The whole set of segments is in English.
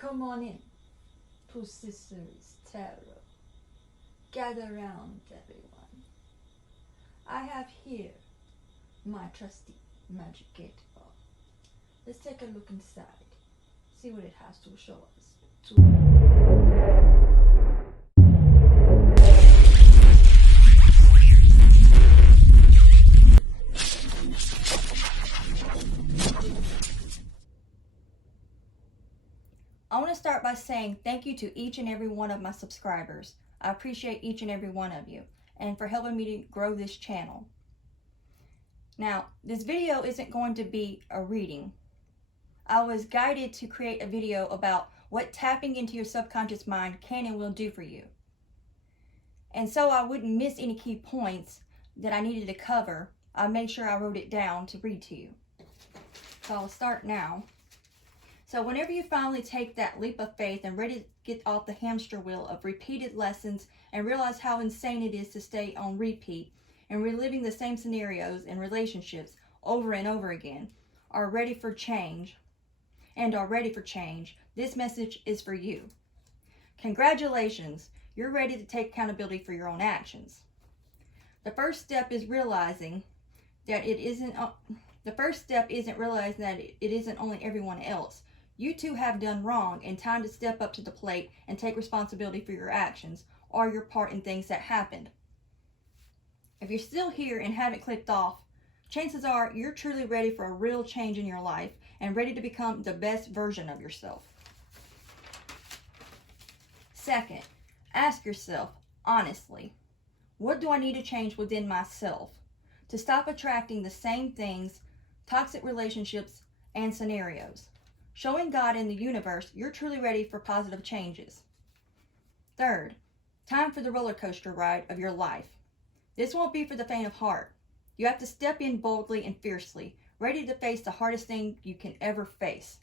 Come on in to Sister's Tarot. Gather round, everyone. I have here my trusty magic 8-ball. Let's take a look inside, see what it has to show us. I want to start by saying thank you to each and every one of my subscribers. I appreciate each and every one of you and for helping me to grow this channel. Now, this video isn't going to be a reading. I was guided to create a video about what tapping into your subconscious mind can and will do for you. And so I wouldn't miss any key points that I needed to cover. I made sure I wrote it down to read to you. So I'll start now. So whenever you finally take that leap of faith and ready to get off the hamster wheel of repeated lessons and realize how insane it is to stay on repeat and reliving the same scenarios and relationships over and over again, are ready for change, this message is for you. Congratulations, you're ready to take accountability for your own actions. The first step is realizing that it isn't only everyone else. You too have done wrong, and time to step up to the plate and take responsibility for your actions or your part in things that happened. If you're still here and haven't clicked off, chances are you're truly ready for a real change in your life and ready to become the best version of yourself. Second, ask yourself honestly, what do I need to change within myself to stop attracting the same things, toxic relationships, and scenarios? Showing God and the universe you're truly ready for positive changes. Third, time for the roller coaster ride of your life. This won't be for the faint of heart. You have to step in boldly and fiercely, ready to face the hardest thing you can ever face,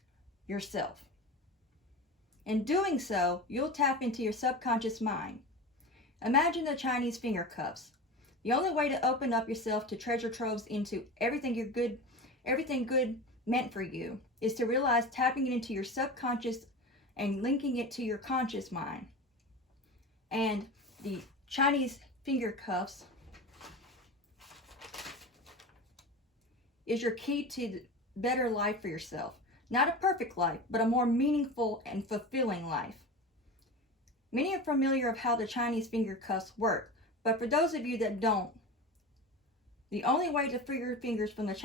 yourself. In doing so, you'll tap into your subconscious mind. Imagine the Chinese finger cuffs. The only way to open up yourself to treasure troves into everything good meant for you is to realize tapping it into your subconscious and linking it to your conscious mind. And the Chinese finger cuffs is your key to the better life for yourself. Not a perfect life, but a more meaningful and fulfilling life. Many are familiar of how the Chinese finger cuffs work, but for those of you that don't, the only way to free yourself from the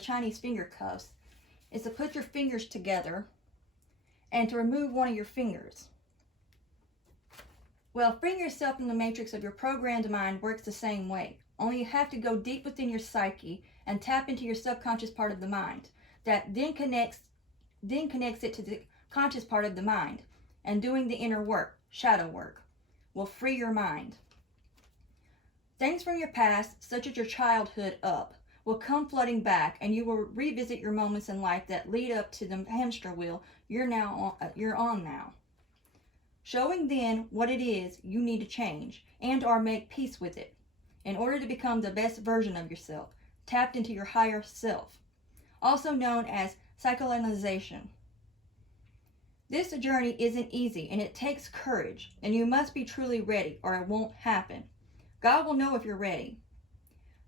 Chinese finger cuffs is to put your fingers together and to remove one of your fingers. Well, freeing yourself from the matrix of your programmed mind works the same way. Only you have to go deep within your psyche and tap into your subconscious part of the mind. That then connects it to the conscious part of the mind. And doing the inner work, shadow work, will free your mind. Things from your past, such as your childhood will come flooding back, and you will revisit your moments in life that lead up to the hamster wheel you're on now. Showing then what it is you need to change and or make peace with it in order to become the best version of yourself, tapped into your higher self, also known as psychoanalyzation. This journey isn't easy, and it takes courage, and you must be truly ready or it won't happen. God will know if you're ready.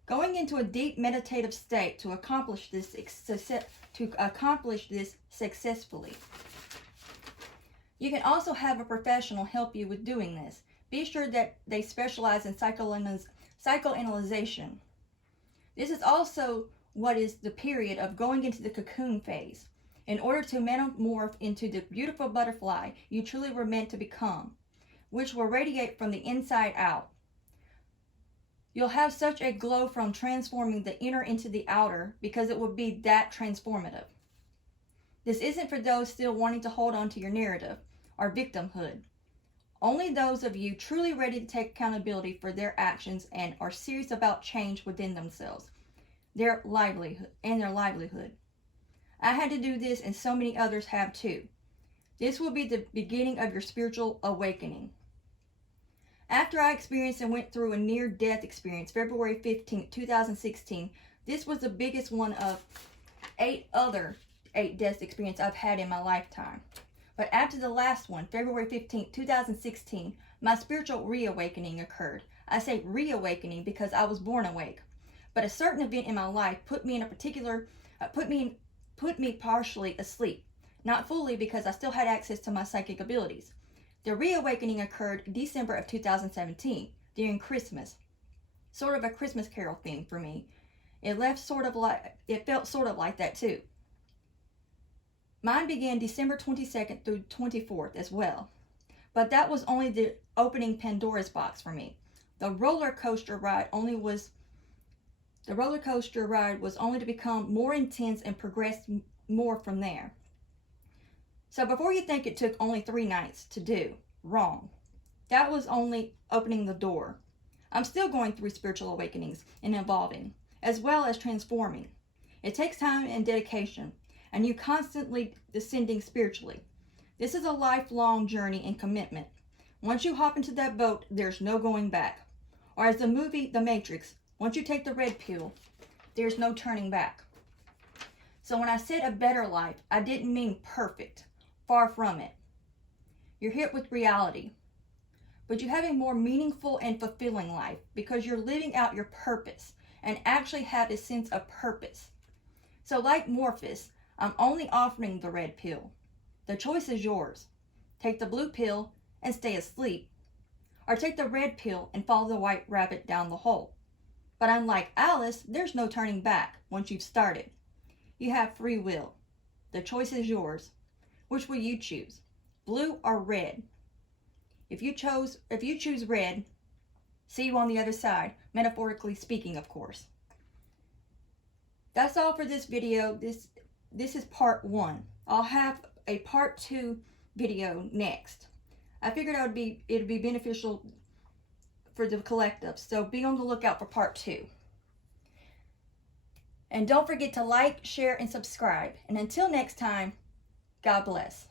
Going into a deep meditative state to accomplish this successfully. You can also have a professional help you with doing this. Be sure that they specialize in psychoanalyzation. This is also what is the period of going into the cocoon phase, in order to metamorph into the beautiful butterfly you truly were meant to become, which will radiate from the inside out. You'll have such a glow from transforming the inner into the outer because it will be that transformative. This isn't for those still wanting to hold on to your narrative or victimhood. Only those of you truly ready to take accountability for their actions and are serious about change within themselves, their livelihood. I had to do this, and so many others have too. This will be the beginning of your spiritual awakening. After I experienced and went through a near-death experience, February 15, 2016, this was the biggest one of 8 8 deaths experience I've had in my lifetime. But after the last one, February 15th, 2016, my spiritual reawakening occurred. I say reawakening because I was born awake. But a certain event in my life put me partially asleep. Not fully, because I still had access to my psychic abilities. The reawakening occurred December of 2017, during Christmas. Sort of a Christmas carol theme for me. It felt sort of like that too. Mine began December 22nd through 24th as well. But that was only the opening Pandora's box for me. The roller coaster ride was only to become more intense and progress more from there. So before you think it took only 3 nights to do, wrong. That was only opening the door. I'm still going through spiritual awakenings and evolving, as well as transforming. It takes time and dedication, and you constantly descending spiritually. This is a lifelong journey and commitment. Once you hop into that boat, there's no going back. Or as the movie The Matrix, once you take the red pill, there's no turning back. So when I said a better life, I didn't mean perfect. Far from it. You're hit with reality. But you have a more meaningful and fulfilling life because you're living out your purpose and actually have a sense of purpose. So like Morpheus, I'm only offering the red pill. The choice is yours. Take the blue pill and stay asleep. Or take the red pill and follow the white rabbit down the hole. But unlike Alice, there's no turning back once you've started. You have free will. The choice is yours. Which will you choose? Blue or red? If you choose red, see you on the other side, metaphorically speaking, of course. That's all for this video. This is part 1. I'll have a part 2 video next. I figured it'd be beneficial for the collective, so be on the lookout for part 2. And don't forget to like, share, and subscribe. And until next time, God bless.